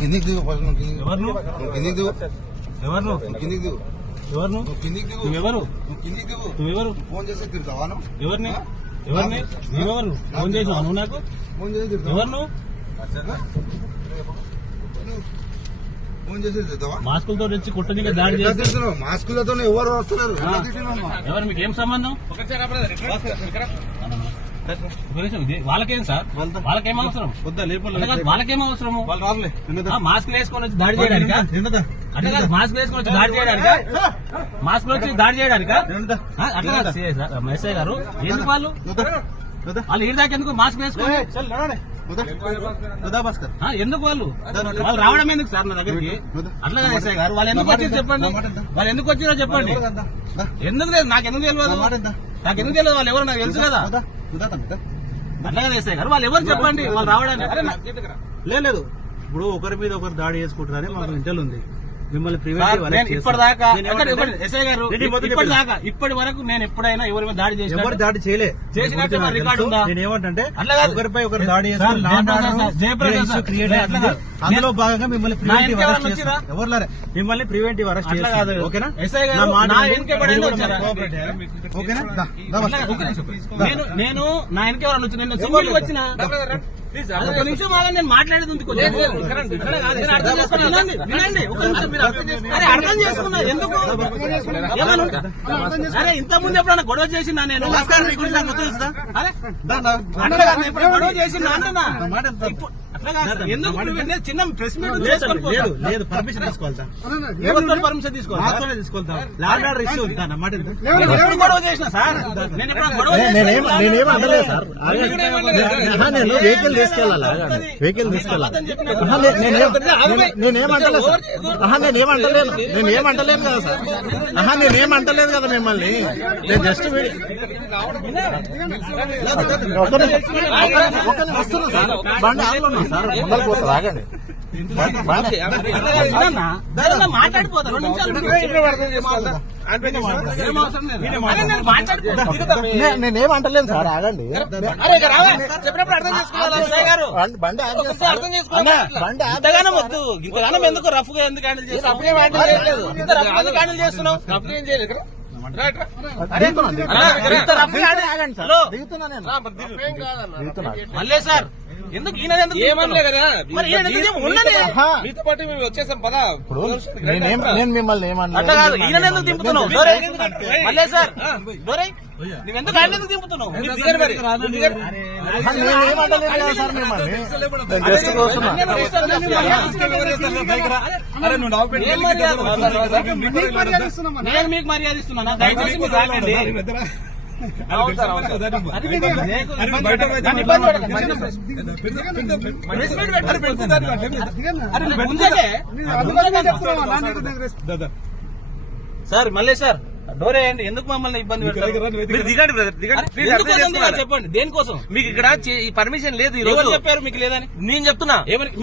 కిందికి దిగు ఫస్ట్. కిందికి దిగు. ఎవరు కిందికి దిగు. ఎవరు కిందికి దిగు. నువ్వెవరు? కిందికి దిగు. నువ్వెవరు? ఫోన్ చేస్తే తిరుగుతావా? ఎవరిని? ఎవరిని? నువ్వెవరు? ఫోన్ చేసావా నువ్వు నాకు? ఫోన్ చేసి తిరుగుతావా? ఎవరు నువ్వు? ఫోన్ చేసి తిరుగుతావా? మాస్కులతో వచ్చి కుట్టనికి దాడి చేస్తున్నావు. మాస్కులతో ఎవరు వస్తున్నారు? ఎవరు? మీకు ఏం సంబంధం? వాళ్ళకేం సార్? వాళ్ళకేం అవసరం? వాళ్ళకేం అవసరము? మాస్క్ వేసుకొని వచ్చి దాడి చేయడానికా? అట్లా కాదు, మాస్క్ వేసుకొని వచ్చి దాడి చేయడానికా? మాస్క్ వచ్చి దాడి చేయడానికా? అట్లా కాదు ఎస్ఐ గారు. ఎందుకు వాళ్ళు ఈ దాకా ఎందుకు మాస్క్ వేసుకోండి? ఎందుకు వాళ్ళు రావడం ఎందుకు సార్ నా దగ్గరికి? అట్లా కదా ఎస్ఐ గారు. వాళ్ళు ఎందుకు వచ్చారో చెప్పండి. వాళ్ళు ఎందుకు వచ్చారో చెప్పండి. ఎందుకు లేదు? నాకు ఎందుకు తెలియదు? నాకు ఎందుకు తెలియదు? వాళ్ళు ఎవరు నాకు తెలుసు కదా. అట్లా కదా ఎస్ఐ గారు. వాళ్ళు ఎవరు చెప్పండి వాళ్ళు రావడానికి? లేదు, ఇప్పుడు ఒకరి మీద ఒకరు దాడి చేసుకుంటారని మాకు ఇంటెల్ ఉంది. మిమ్మల్ని ఇప్పటిదాకా ఎస్ఐ గారు ఇప్పటి వరకు నేను ఎప్పుడైనా ఎవరి మీద దాడి చేసి ఎవరు దాడి చేసినట్టు రికార్డు ఉందా? నేను ఏమంటే ఒకరిపై ఒకరు దాడి అందులో భాగంగా మిమ్మల్ని ప్రివెంటివ్ అరెస్ట్ చేస్తారు. ఓకేనా? ఎస్ఐ గారు నేను నా వెనక ఎవరైనా వచ్చి నేను సింగిల్ వచ్చిన ఒక నిమిషం నేను మాట్లాడేది ఉంది. అర్థం చేసుకున్నాను. వినండి ఒక నిమిషం. మీరు అర్థం చేసుకున్నా ఎందుకు? అరే ఇంత ముందు ఎప్పుడన్నా గొడవ చేసినా నేను? గొడవ చేసినా అంటున్నా. ఎందుకు చిన్న ప్రెస్ మీట్ లేదు, పర్మిషన్ తీసుకోవాలి. పర్మిషన్ తీసుకోవాలి. ఇష్యూ అన్నమాట. గొడవ చేసిన సార్ నేను నేనేమంటలేదు సార్. నేను వెహికల్ తీసుకెళ్ళాలి. వెహికల్ తీసుకెళ్ళాలి. నేనేమంటలేదు సార్. నేనేమంటలేను కదా సార్. నేనేమంటలేదు కదా మిమ్మల్ని. నేను జస్ట్ వస్తున్నా సార్. బండి ఆగలో ఉన్నా సార్. ముందర పోతుంది. ఆగండి. మాట్లాడిపోతాను. నేనేమంటలేను సార్. ఆగండి. చెప్పినప్పుడు అర్థం చేసుకోవాలి. బండి ఇంతగానం వద్దు. ఇంతగానం ఎందుకు రఫ్ గా ఎందుకు హ్యాండిల్ చేస్తున్నావు? హ్యాండిల్ చేస్తున్నావు. మళ్ళీ సార్ ఎందుకు ఈయన ఏమనలే కదా. మీతో పాటు మేము వచ్చేసాం పదా. నేను మిమ్మల్ని అట్లా కాదు. ఈయన ఎందుకు దింపుతున్నావు? మళ్ళీ సార్ నువ్వెందుకు ఆయన ఎందుకు దింపుతున్నావు? నేను మీకు మర్యాద ఇస్తున్నా. దయచేసి మీరు రాకండి. సార్ మళ్ళీ సార్ డోర్ వేయండి. ఎందుకు మమ్మల్ని ఇబ్బంది చెప్పండి. దేనికోసం మీకు ఇక్కడ పర్మిషన్ లేదు? ఎవరు చెప్పారు మీకు లేదని? నేను చెప్తున్నా.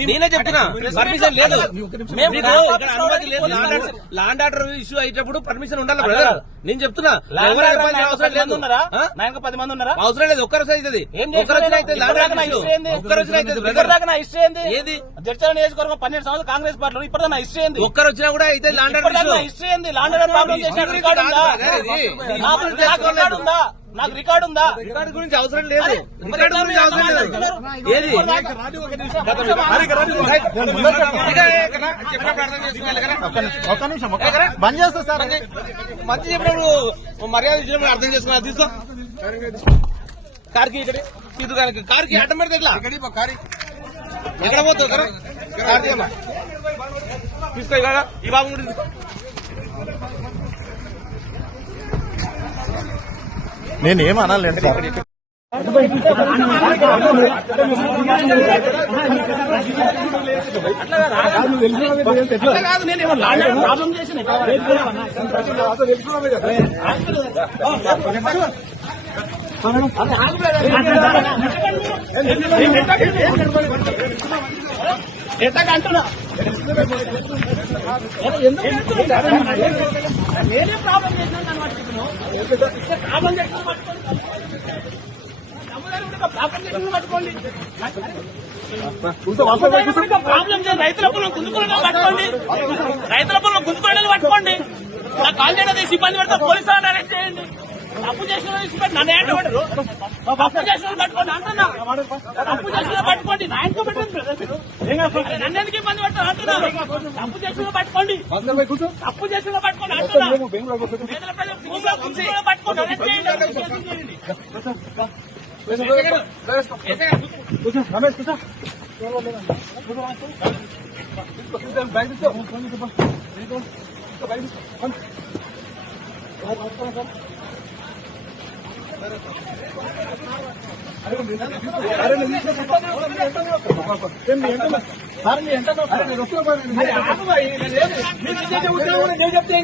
నేనే చెప్తున్నా పర్మిషన్ లేదు. లాండ్ ఆర్డర్ ఇష్యూ అయ్యేటప్పుడు పర్మిషన్ ఉండాలి బ్రదర్. నేను చెప్తున్నా. అవసరం లేదు. 10 మంది ఉన్నారా? అవసరం లేదు. ఒక్క రోజు అవుతుంది. ఒక్క రోజు అయితే హిస్టరీ ఏంది? ఏది జడ్చల నియోజకవర్గం 12 సంవత్సరాలు కాంగ్రెస్ పార్టీలో ఇప్పుడు నా హిస్టరీ ఏంది? ఒక్క వచ్చినా కూడా అయితే లాండ్ ఆర్డర్ హిస్టరీ ఏంది? లాండ్ ఆర్డర్ ప్రాబ్లం చేసిన రికార్డు ఉందా? నాకు రికార్డు ఉందా? రికార్డు గురించి అవసరం లేదు. రికార్డు గురించి అవసరం లేదు. ఏది ఒక్క నిమిషం బంద్ చేస్తా సార్. మంచి చెప్పినప్పుడు మర్యాద ఇచ్చినప్పుడు అర్థం చేసుకున్నా. తీసుకో కార్కి ఇక్కడ కార్కి అడ్డం పెడితే ఎట్లా? ఎక్కడ పోతావు కదా? తీసుకో ఈ బాబు కూడా తీసుకో. నేనేమనలేను సార్. ప్రాబ్లం చేసిన ఎట్టకంటున్నా నేనే ప్రాబ్లం చేసినా ప్రాబ్లం చేసిన పట్టుకోండి. ప్రాబ్లం రైతుల పొలం గుంజుకోవడం పట్టుకోండి. రైతుల పొలం గుంజుకోవడం పట్టుకోండి. నా కాల్ చేయడం సిబ్బంది పెడితే పోలీసు వాళ్ళని అరెస్ట్ చేయండి. తప్పు చేసిన నన్ను ఏంటంటారు? తప్పు చేసిన పట్టుకోండి అంటున్నా. తప్పు చేసిన పట్టుకోండి. నా ఇంట్లో పెట్టండి. నన్ను ఎందుకు ఇబ్బంది పెడతారు అంటున్నారు. తప్పు చేసిన పట్టుకోండి. తప్పు చేసిన పట్టుకోండి అంటున్నా. పేదల ప్రజలు గుంజుకోవడం పట్టుకోండి. అరెస్ట్ చేయండి. చెప్తే